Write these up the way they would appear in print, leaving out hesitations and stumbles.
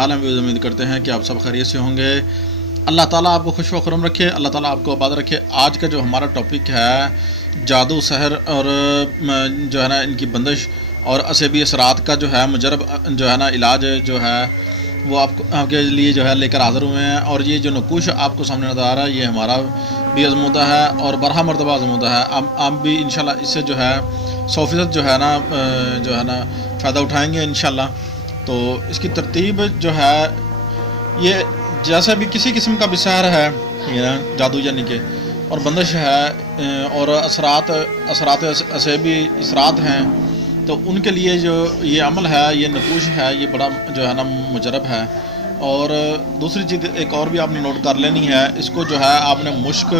हाल हैं? उम्मीद करते हैं कि आप सब खैरियत से होंगे। अल्लाह ताला आपको खुश व खुरम रखे, अल्लाह ताला आपको आबाद रखे। आज का जो हमारा टॉपिक है जादू सहर और जो है ना इनकी बंदिश और असेबी असरात का जो है मुजरब जो है ना इलाज जो है वो आपके लिए जो है लेकर हाज़िर हुए हैं। और ये जो नकुश आपको सामने नज़र आ रहा है ये हमारा भी आजमूदा है और बरहा मरतबा आजमूदा है। आप भी इंशाल्लाह इससे जो है 100% जो है ना फ़ायदा उठाएंगे इंशाल्लाह। तो इसकी तरतीब जो है ये जैसे भी किसी किस्म का भी सहर है ये ना जादू यानी कि और बंदिश है और असरात असेबी असरात हैं, तो उनके लिए जो ये अमल है ये नकुश है ये बड़ा जो है ना मुजरब है। और दूसरी चीज़ एक और भी आपने नोट कर लेनी है, इसको जो है आपने मुश्क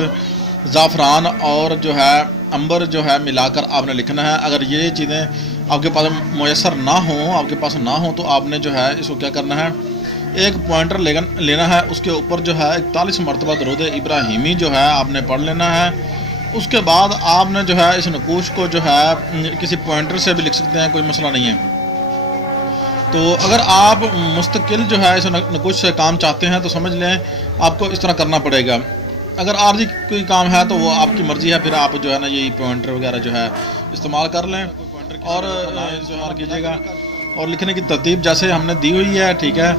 ज़ाफ़रान और जो है अंबर जो है मिलाकर आपने लिखना है। अगर ये चीज़ें आपके पास मैसर ना हो आपके पास ना हो तो आपने जो है इसको क्या करना है, एक पॉइंटर लेना है, उसके ऊपर जो है 41 मरतबा दरूद इब्राहिमी जो है आपने पढ़ लेना है। उसके बाद आपने जो है इस नकुश को जो है किसी पॉइंटर से भी लिख सकते हैं, कोई मसला नहीं है। तो अगर आप मुस्तकिल जो है इस नकुश से काम चाहते हैं तो समझ लें आपको इस तरह करना पड़ेगा। अगर आर्जी कोई काम है तो वो आपकी मर्ज़ी है, फिर आप जो है ना यही पॉइंटर वगैरह जो है इस्तेमाल कर लें और इस्तेमाल कीजिएगा। और लिखने की तरतीब जैसे हमने दी हुई है, ठीक है,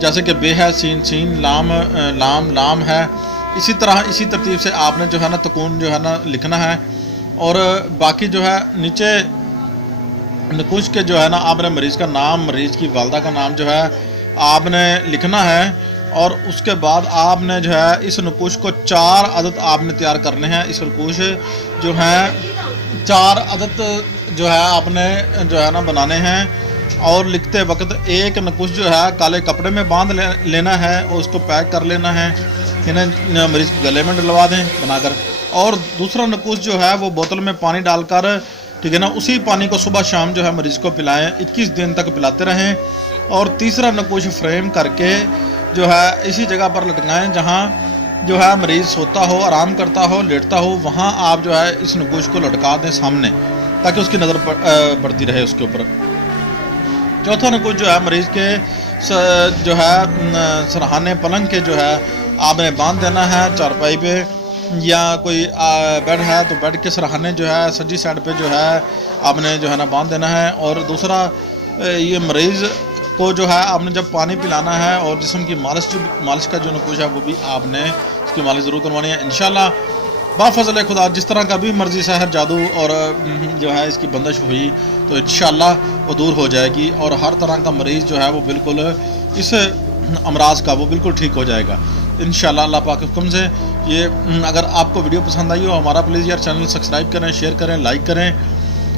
जैसे कि बे है, सीन सीन, लाम है, इसी तरह इसी तरतीब से आपने जो है ना तकून जो है ना लिखना है। और बाकी जो है नीचे नकुश के जो है ना आपने मरीज़ का नाम, मरीज़ की वालदा का नाम जो है आपने लिखना है। और उसके बाद आपने जो है इस नकुश को 4 अदद आपने तैयार करने हैं। इस नकुश जो है 4 अदद जो है आपने जो है ना बनाने हैं। और लिखते वक्त एक नकुश जो है काले कपड़े में बांध लेना है और उसको पैक कर लेना है, इन्हें मरीज़ के गले में डलवा दें बनाकर। और दूसरा नकुश जो है वो बोतल में पानी डालकर, ठीक है ना, उसी पानी को सुबह शाम जो है मरीज़ को पिलाएं, 21 दिन तक पिलाते रहें। और तीसरा नकुश फ्रेम करके जो है इसी जगह पर लटकाएं जहाँ जो है मरीज़ सोता हो, आराम करता हो, लेटता हो, वहाँ आप जो है इस नकुश को लटका दें सामने ताकि उसकी नज़र पड़ती रहे उसके ऊपर। चौथा नकुश जो है मरीज़ के जो है सरहाने पलंग के जो है आपने बांध देना है चारपाई पे, या कोई बेड है तो बेड के सरहाने जो है सज्जी साइड पे जो है आपने जो है ना बांध देना है। और दूसरा ये मरीज़ को जो है आपने जब पानी पिलाना है और जिस्म की मालिश का जो नकुश है वो भी आपने इसकी मालिश ज़रूर करवानी है इंशाल्लाह। बाफ़ज़ल खुदा जिस तरह का भी मर्ज़ी सहर जादू और जो है इसकी बंदिश हुई तो इंशाल्लाह वो दूर हो जाएगी और हर तरह का मरीज़ जो है वो बिल्कुल इस अमराज का वो बिल्कुल ठीक हो जाएगा इंशाल्लाह अल्लाह पाक के हुक्म से। ये अगर आपको वीडियो पसंद आई हो हमारा प्लीज़ यार चैनल सब्सक्राइब करें, शेयर करें, लाइक करें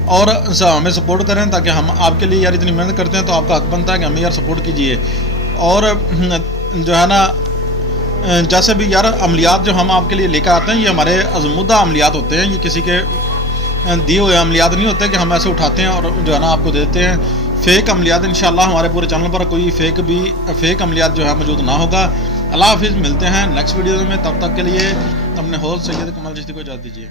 और हमें सपोर्ट करें ताकि हम आपके लिए यार इतनी मेहनत करते हैं तो आपका हक बनता है कि हमें यार सपोर्ट कीजिए। और जो है ना जैसे भी यार अमलियात जो हम आपके लिए लेकर आते हैं ये हमारे आजमूदा अमलियात होते हैं, ये किसी के दिए हुए अमलियात नहीं होते कि हम ऐसे उठाते हैं और जो है ना आपको देते हैं। फ़ेक अमलियात इंशाल्लाह हमारे पूरे चैनल पर कोई फ़ेक अमलियात जो है मौजूद ना होगा। अल्लाह हाफिज़, मिलते हैं नेक्स्ट वीडियो में, तब तक के लिए अपने होस्ट सैयद कमाल चिश्ती को इजाज़त दीजिए।